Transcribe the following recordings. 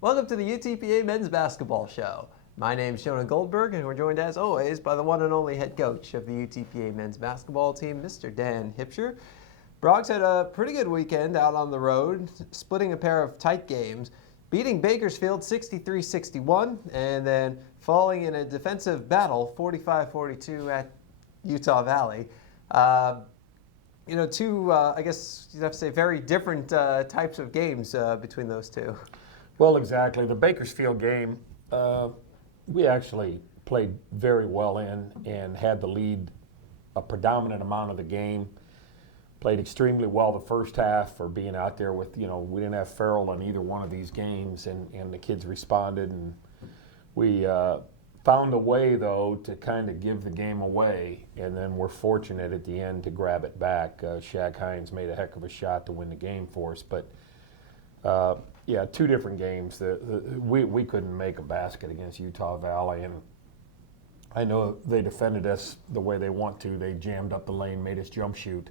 Welcome to the UTPA Men's Basketball Show. My name's Jonah Goldberg, and we're joined as always by the one and only head coach of the UTPA Men's Basketball team, Mr. Dan Hipsher. Brogs had a pretty good weekend out on the road, splitting a pair of tight games, beating Bakersfield 63-61, and then falling in a defensive battle 45-42 at Utah Valley. Two, I guess you'd have to say, very different types of games between those two. Well, exactly. The Bakersfield game, we actually played very well in and had the lead a predominant amount of the game. Played extremely well the first half for being out there with, we didn't have Farrell in either one of these games, and the kids responded. And we found a way, though, to kind of give the game away, and then we're fortunate at the end to grab it back. Shaq Hines made a heck of a shot to win the game for us. But yeah, two different games. We couldn't make a basket against Utah Valley, and I know they defended us the way they want to. They jammed up the lane, made us jump shoot,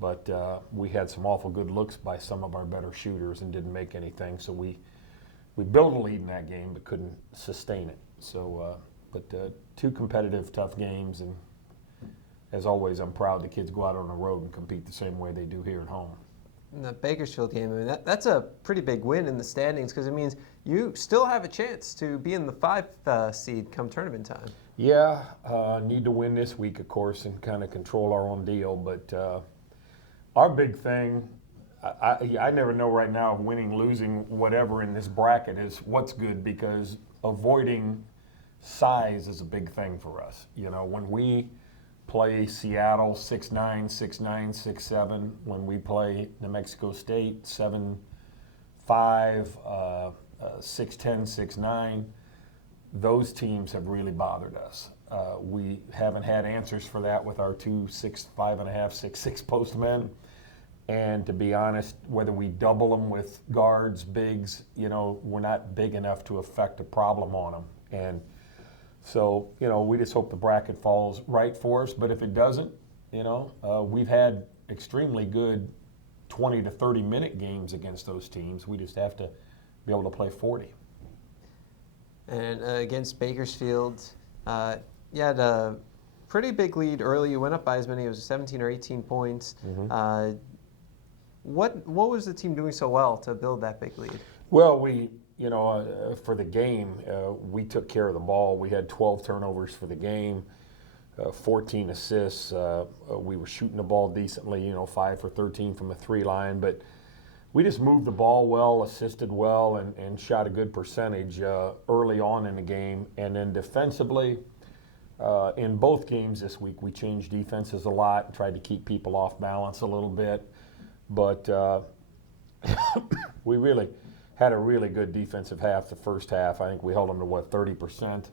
but we had some awful good looks by some of our better shooters and didn't make anything. So we built a lead in that game but couldn't sustain it. So, two competitive, tough games, and as always, I'm proud the kids go out on the road and compete the same way they do here at home. In the Bakersfield game, I mean, that's a pretty big win in the standings because it means you still have a chance to be in the 5 seed come tournament time. Yeah, need to win this week, of course, and kind of control our own deal. But our big thing, I never know right now if winning, losing, whatever in this bracket is what's good, because avoiding size is a big thing for us. When we play Seattle 6'9", 6'9", 6'7", when we play New Mexico State 7'5", 6'10", 6'9", those teams have really bothered us. We haven't had answers for that with our 2 6'5.5", 6'6" postmen. And to be honest, whether we double them with guards, bigs, we're not big enough to affect a problem on them. And so, we just hope the bracket falls right for us. But if it doesn't, we've had extremely good 20 to 30 minute games against those teams. We just have to be able to play 40. And against Bakersfield, you had a pretty big lead early. You went up by as many as 17 or 18 points. Mm-hmm. What was the team doing so well to build that big lead? Well, for the game, we took care of the ball. We had 12 turnovers for the game, 14 assists. We were shooting the ball decently, 5 for 13 from the 3 line. But we just moved the ball well, assisted well, and shot a good percentage early on in the game. And then defensively, in both games this week, we changed defenses a lot and tried to keep people off balance a little bit. But we really had a really good defensive half the first half. I think we held them to, 30%,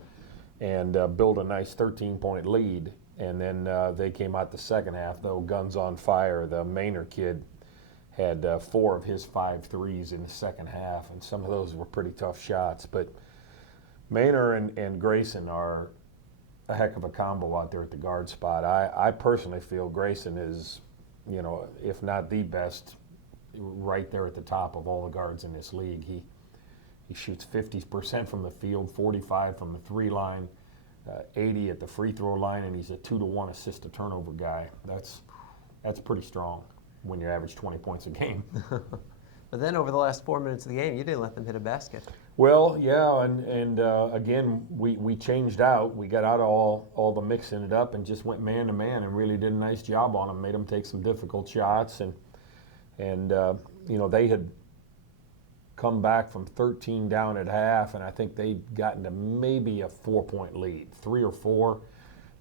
and built a nice 13-point lead. And then they came out the second half, though, guns on fire. The Maynard kid had 4 of his 5 threes in the second half, and some of those were pretty tough shots. But Maynard and Grayson are a heck of a combo out there at the guard spot. I personally feel Grayson is, if not the best, right there at the top of all the guards in this league. He shoots 50% from the field, 45 from the 3 line, 80 at the free throw line, and he's a 2-to-1 assist to turnover guy. That's pretty strong when you average 20 points a game. But then over the last 4 minutes of the game, you didn't let them hit a basket. Well, yeah, and again, we changed out. We got out of all the mixing it up and just went man to man and really did a nice job on them. Made them take some difficult shots, and they had come back from 13 down at half, and I think they'd gotten to maybe a 4-point lead, 3 or 4.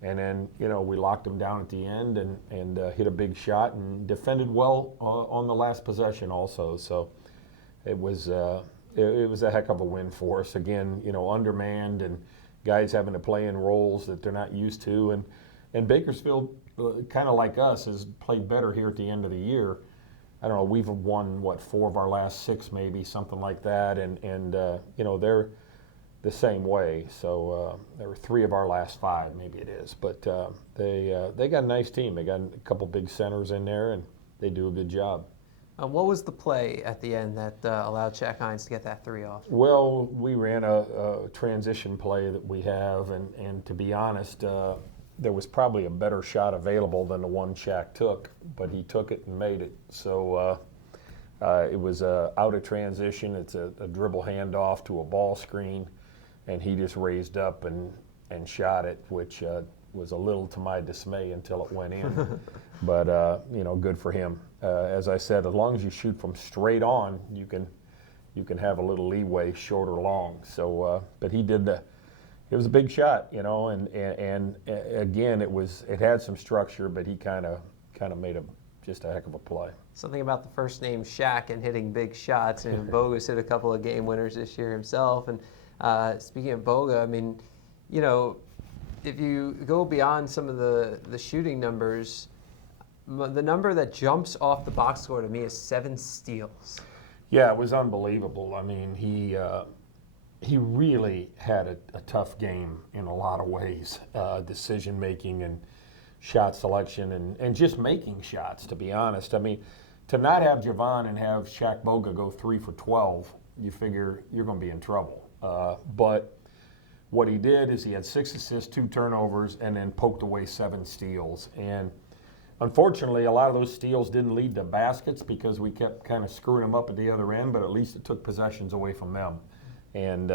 And then, we locked them down at the end and hit a big shot and defended well on the last possession also. So it was a heck of a win for us. Again, undermanned and guys having to play in roles that they're not used to. And Bakersfield, kind of like us, has played better here at the end of the year. I don't know, we've won, 4 of our last 6 maybe, something like that. And they're the same way. So there were 3 of our last 5, maybe it is. But they got a nice team. They got a couple big centers in there, and they do a good job. What was the play at the end that allowed Shaq Hines to get that 3 off? Well, we ran a transition play that we have, and to be honest, there was probably a better shot available than the one Shaq took, but he took it and made it. So it was out of transition. It's a dribble handoff to a ball screen, and he just raised up and shot it, which was a little to my dismay until it went in. But good for him. As I said, as long as you shoot from straight on, you can have a little leeway, short or long. So, but he did it was a big shot, and again, it had some structure, but he kind of made just a heck of a play. Something about the first name Shaq and hitting big shots, and Boga's hit a couple of game winners this year himself. And speaking of Boga, I mean, if you go beyond some of the shooting numbers, the number that jumps off the box score to me is 7 steals. Yeah, it was unbelievable. I mean, he really had a tough game in a lot of ways, decision making and shot selection and just making shots, to be honest. I mean, to not have Javon and have Shaq Boga go 3 for 12, you figure you're going to be in trouble. But what he did is he had 6 assists, 2 turnovers, and then poked away 7 steals. And unfortunately, a lot of those steals didn't lead to baskets because we kept kind of screwing them up at the other end, but at least it took possessions away from them. And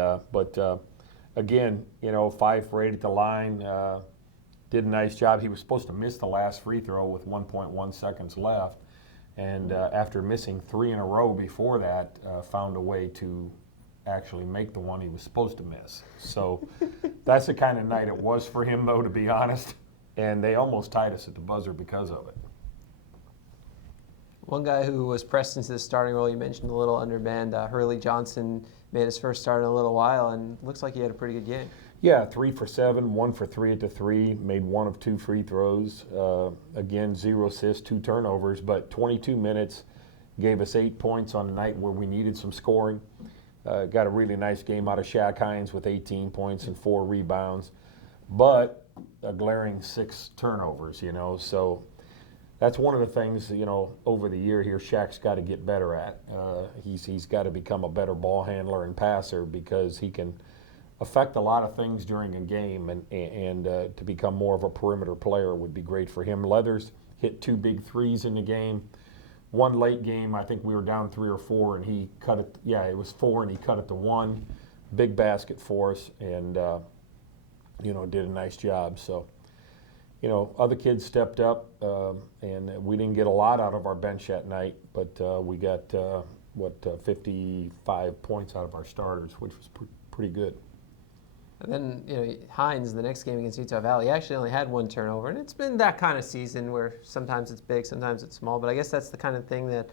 again, 5 for 8 at the line, did a nice job. He was supposed to miss the last free throw with 1.1 seconds left, and after missing 3 in a row before that, found a way to actually make the one he was supposed to miss. So that's the kind of night it was for him, though, to be honest. And they almost tied us at the buzzer because of it. One guy who was pressed into the starting role, you mentioned a little undermanned, Hurley Johnson made his first start in a little while, and looks like he had a pretty good game. Yeah, 3 for 7, 1 for 3 at the 3, made 1 of 2 free throws. Again, 0 assists, 2 turnovers, but 22 minutes, gave us 8 points on a night where we needed some scoring. Got a really nice game out of Shaq Hines with 18 points and 4 rebounds, but a glaring 6 turnovers, so that's one of the things, over the year here, Shaq's got to get better at. He's got to become a better ball handler and passer because he can affect a lot of things during a game, and to become more of a perimeter player would be great for him. Leathers hit 2 big threes in the game. One late game, I think we were down 3 or 4, and he cut it. Yeah, it was 4, and he cut it to 1. Big basket for us, and did a nice job. So, other kids stepped up, and we didn't get a lot out of our bench that night, but we got 55 points out of our starters, which was pretty good. And then, Hines, the next game against Utah Valley, actually only had 1 turnover. And it's been that kind of season where sometimes it's big, sometimes it's small. But I guess that's the kind of thing that,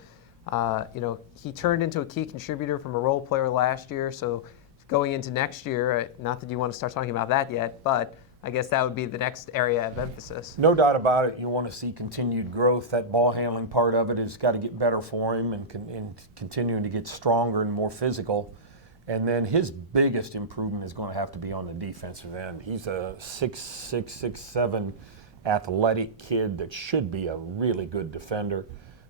he turned into a key contributor from a role player last year. So going into next year, not that you want to start talking about that yet, but I guess that would be the next area of emphasis. No doubt about it. You want to see continued growth. That ball handling part of it has got to get better for him and continuing to get stronger and more physical. And then his biggest improvement is going to have to be on the defensive end. He's a 6'6", 6'7" athletic kid that should be a really good defender,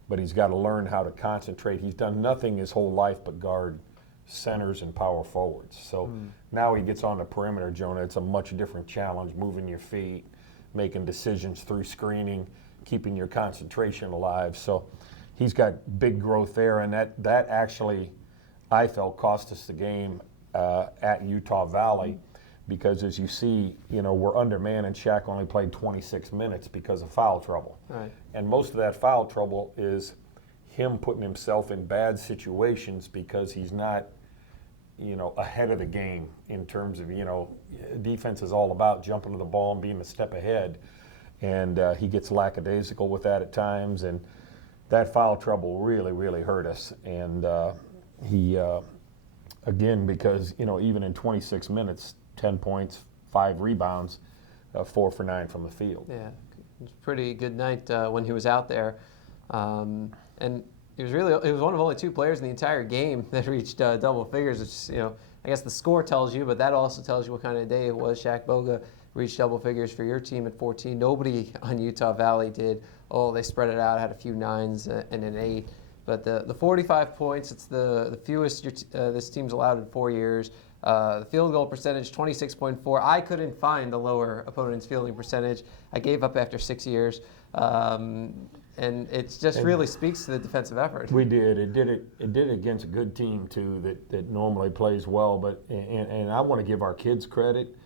but he's got to learn how to concentrate. He's done nothing his whole life but guard centers and power forwards. So now he gets on the perimeter, Jonah. It's a much different challenge, moving your feet, making decisions through screening, keeping your concentration alive. So he's got big growth there, and that actually, I felt, cost us the game at Utah Valley because, as you see, we're undermanned, and Shaq only played 26 minutes because of foul trouble. Right. And most of that foul trouble is him putting himself in bad situations because he's not, ahead of the game in terms of, defense is all about jumping to the ball and being a step ahead. And he gets lackadaisical with that at times, and that foul trouble really, really hurt us. And he, again, because, even in 26 minutes, 10 points, 5 rebounds, 4 for 9 from the field. Yeah, it was a pretty good night when he was out there. And he was one of only 2 players in the entire game that reached double figures, which, I guess the score tells you, but that also tells you what kind of day it was. Shaq Boga reached double figures for your team at 14. Nobody on Utah Valley did. Oh, they spread it out, had a few 9s and an 8. But the 45 points, it's the fewest this team's allowed in 4 years. The field goal percentage, 26.4. I couldn't find the lower opponent's fielding percentage. I gave up after 6 years. And it just really speaks to the defensive effort. We did. It did it against a good team too that normally plays well. But and I want to give our kids credit.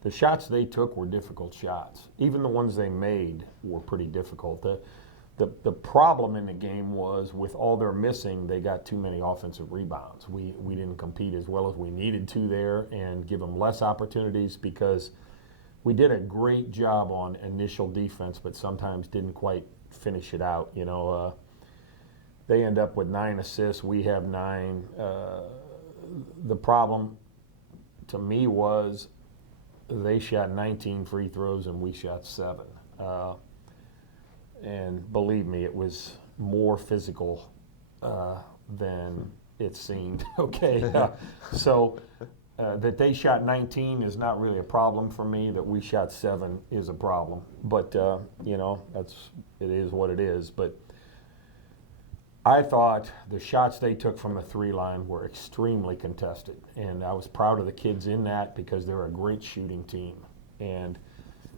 The shots they took were difficult shots. Even the ones they made were pretty difficult. The problem in the game was with all their missing, they got too many offensive rebounds. We didn't compete as well as we needed to there and give them less opportunities because we did a great job on initial defense, but sometimes didn't quite finish it out. They end up with 9 assists. We have 9. The problem to me was they shot 19 free throws and we shot 7. And believe me, it was more physical than it seemed. Okay, so that they shot 19 is not really a problem for me. That we shot 7 is a problem. But it is what it is. But I thought the shots they took from the 3 line were extremely contested, and I was proud of the kids in that because they're a great shooting team. And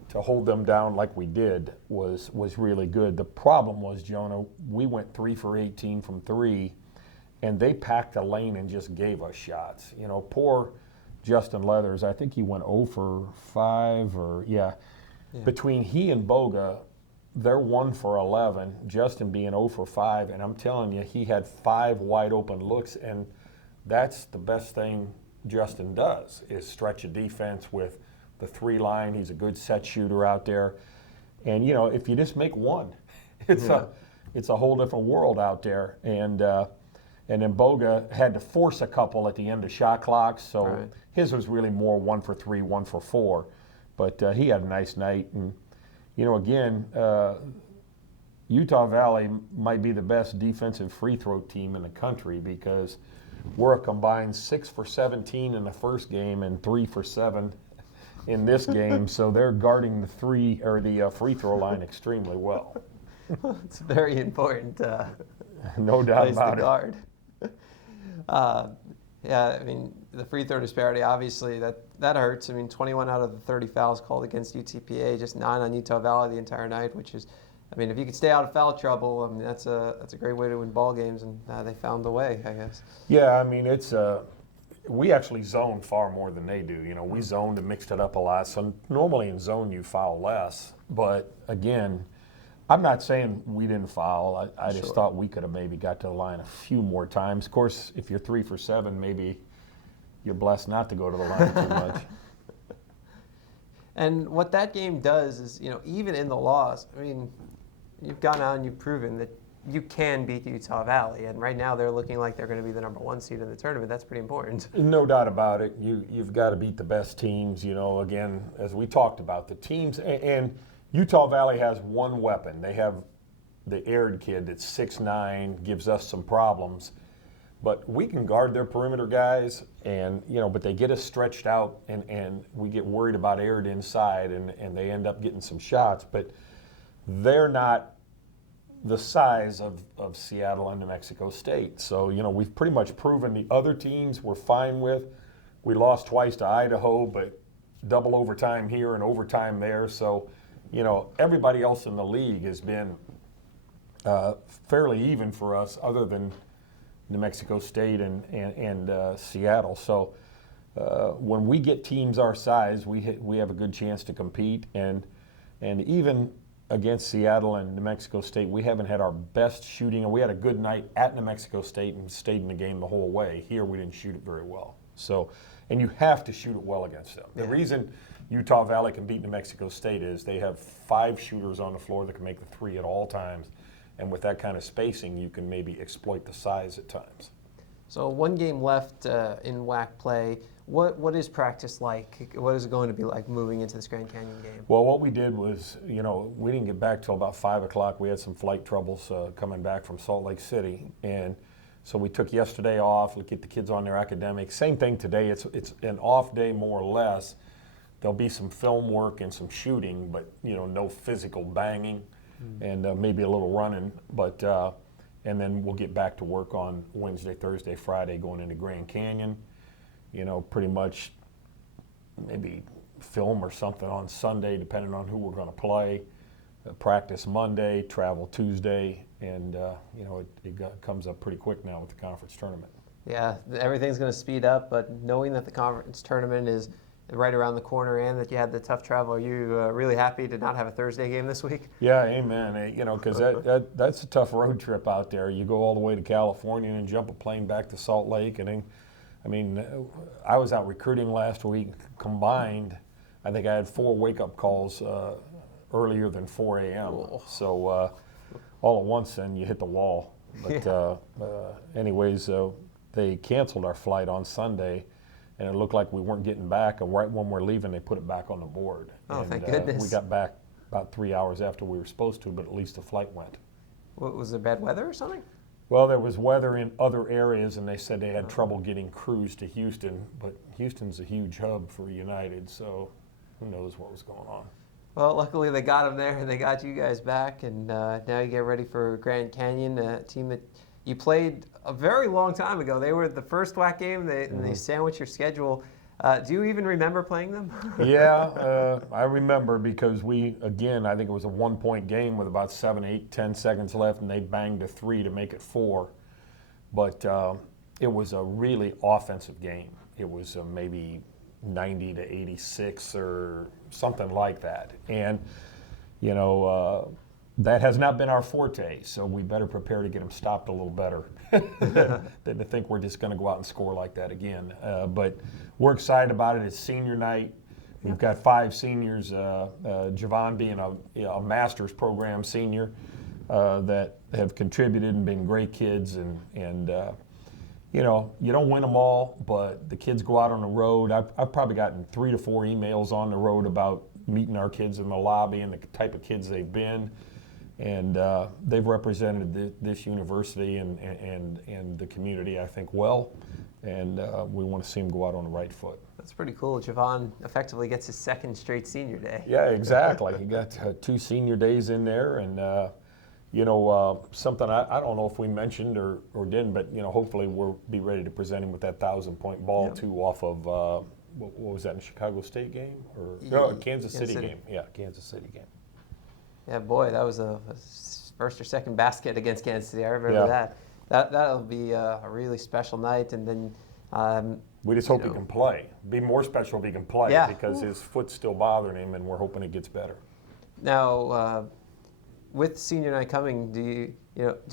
to hold them down like we did was really good. The problem was, Jonah, we went 3 for 18 from 3, and they packed the lane and just gave us shots. Poor Justin Leathers, I think he went 0 for 5 yeah. Between he and Boga, they're 1 for 11, Justin being 0 for 5, and I'm telling you, he had 5 wide open looks, and that's the best thing Justin does, is stretch a defense with the 3 line. He's a good set shooter out there. And, if you just make 1, it's a whole different world out there. And then Boga had to force a couple at the end of shot clocks, so his was really more 1 for 3, 1 for 4. But he had a nice night. And, again, Utah Valley might be the best defensive free throw team in the country because we're a combined 6 for 17 in the first game and 3 for 7 in this game, so they're guarding the free throw line extremely well. It's very important. No doubt about it. Guard. Yeah, I mean, the free throw disparity, obviously, that hurts. I mean, 21 out of the 30 fouls called against UTPA, just 9 on Utah Valley the entire night, which is, I mean, if you could stay out of foul trouble, I mean, that's a great way to win ball games, and they found the way, I guess. Yeah, I mean, we actually zone far more than they do. We zoned and mixed it up a lot. So normally in zone you foul less. But again, I'm not saying we didn't foul. I just thought we could have maybe got to the line a few more times. Of course, if you're 3 for 7, maybe you're blessed not to go to the line too much. And what that game does is, even in the loss, I mean, you've gone out and you've proven that you can beat Utah Valley, and right now they're looking like they're going to be the number 1 seed in the tournament. That's pretty important. No doubt about it. You've got to beat the best teams. Again, as we talked about, the teams, and Utah Valley has one weapon. They have the Aird kid that's 6'9", gives us some problems, but we can guard their perimeter guys, and but they get us stretched out, and we get worried about Aird inside, and they end up getting some shots, but they're not the size of Seattle and New Mexico State. So, we've pretty much proven the other teams we're fine with. We lost twice to Idaho, but double overtime here and overtime there. So, everybody else in the league has been fairly even for us other than New Mexico State and Seattle. So when we get teams our size, we have a good chance to compete. And even against Seattle and New Mexico State, we haven't had our best shooting, and we had a good night at New Mexico State and stayed in the game the whole way. Here, we didn't shoot it very well. So, and you have to shoot it well against them. The reason Utah Valley can beat New Mexico State is they have 5 shooters on the floor that can make the 3 at all times, and with that kind of spacing, you can maybe exploit the size at times. So 1 game left in WAC play. What is practice like? What is it going to be like moving into this Grand Canyon game? Well, what we did was, we didn't get back till about 5 o'clock. We had some flight troubles coming back from Salt Lake City, and so we took yesterday off to get the kids on their academics. Same thing today. It's an off day more or less. There'll be some film work and some shooting, but no physical banging, and maybe a little running. But and then we'll get back to work on Wednesday, Thursday, Friday, going into Grand Canyon. Pretty much maybe film or something on Sunday, depending on who we're going to play. Practice Monday, travel Tuesday, and it comes up pretty quick now with the conference tournament. Yeah, everything's going to speed up, but knowing that the conference tournament is right around the corner and that you had the tough travel, are you really happy to not have a Thursday game this week? Yeah, amen. Because that's a tough road trip out there. You go all the way to California and jump a plane back to Salt Lake. And I was out recruiting last week. Combined, I think I had 4 wake-up calls earlier than 4 a.m. Oh. So all at once, then you hit the wall. But anyways, they canceled our flight on Sunday. And it looked like we weren't getting back, and right when we're leaving, they put it back on the board. Oh, and, thank goodness. We got back about 3 hours after we were supposed to, but at least the flight went. What, was there bad weather or something? Well, there was weather in other areas, and they said they had trouble getting crews to Houston, but Houston's a huge hub for United, so who knows what was going on. Well, luckily they got them there, and they got you guys back, and now you get ready for Grand Canyon, a team that you played a very long time ago. They were the first WAC game, and they sandwiched your schedule. Do you even remember playing them? Yeah, I remember because I think it was a 1-point game with about 7, 8, 10 seconds left, and they banged a 3 to make it 4. But it was a really offensive game. It was maybe 90 to 86 or something like that. And, that has not been our forte, so we better prepare to get them stopped a little better than to think we're just going to go out and score like that again. But we're excited about it. It's senior night. We've got 5 seniors, Javon being a master's program senior that have contributed and been great kids. And you don't win them all, but the kids go out on the road. I've probably gotten 3 to 4 emails on the road about meeting our kids in the lobby and the type of kids they've been. And they've represented this university and the community, I think, well. And we want to see them go out on the right foot. That's pretty cool. Javon effectively gets his 2nd straight senior day. Yeah, exactly. He got 2 senior days in there. And, something I don't know if we mentioned or didn't, but, hopefully we'll be ready to present him with that 1,000-point ball, too, off of, what was that, in Chicago State game? Or no, Kansas City game. Yeah, Kansas City game. Yeah, boy, that was a first or second basket against Kansas City. I remember that. That'll be a really special night, and then we just hope he can play. Be more special if he can play because his foot's still bothering him, and we're hoping it gets better. Now, with senior night coming, do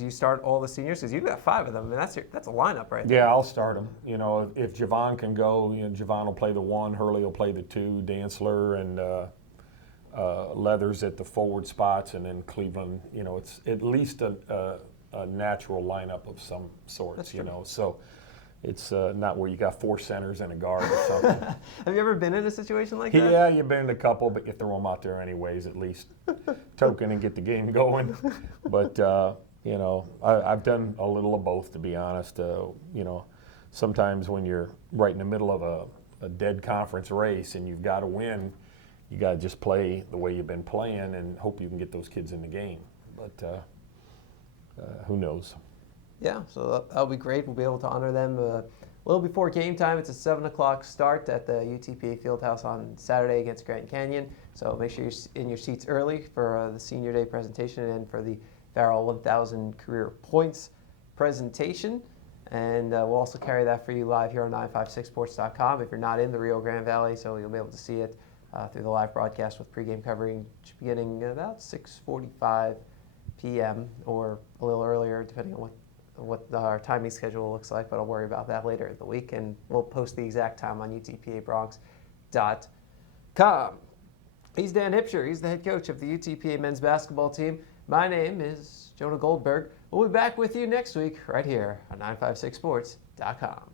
you start all the seniors? Because you've got 5 of them, and that's a lineup right there. Yeah, I'll start them. If Javon can go, Javon will play the 1, Hurley will play the 2, Dantzler and Leathers at the forward spots, and then Cleveland. It's at least a natural lineup of some sorts. So it's not where you got 4 centers and a guard or something. Have you ever been in a situation like that? Yeah, you've been in a couple, but you throw them out there anyways, at least token and get the game going. But I've done a little of both, to be honest. Sometimes when you're right in the middle of a dead conference race and you've got to win, you got to just play the way you've been playing and hope you can get those kids in the game. But who knows? Yeah, so that'll be great. We'll be able to honor them a little before game time. It's a 7 o'clock start at the UTPA Fieldhouse on Saturday against Grand Canyon. So make sure you're in your seats early for the Senior Day presentation and for the Farrell 1,000 Career Points presentation. And we'll also carry that for you live here on 956sports.com if you're not in the Rio Grande Valley, so you'll be able to see it through the live broadcast with pregame covering beginning about 6:45 p.m. or a little earlier, depending on what our timing schedule looks like, but I'll worry about that later in the week, and we'll post the exact time on utpabronx.com. He's Dan Hipsher. He's the head coach of the UTPA men's basketball team. My name is Jonah Goldberg. We'll be back with you next week right here on 956sports.com.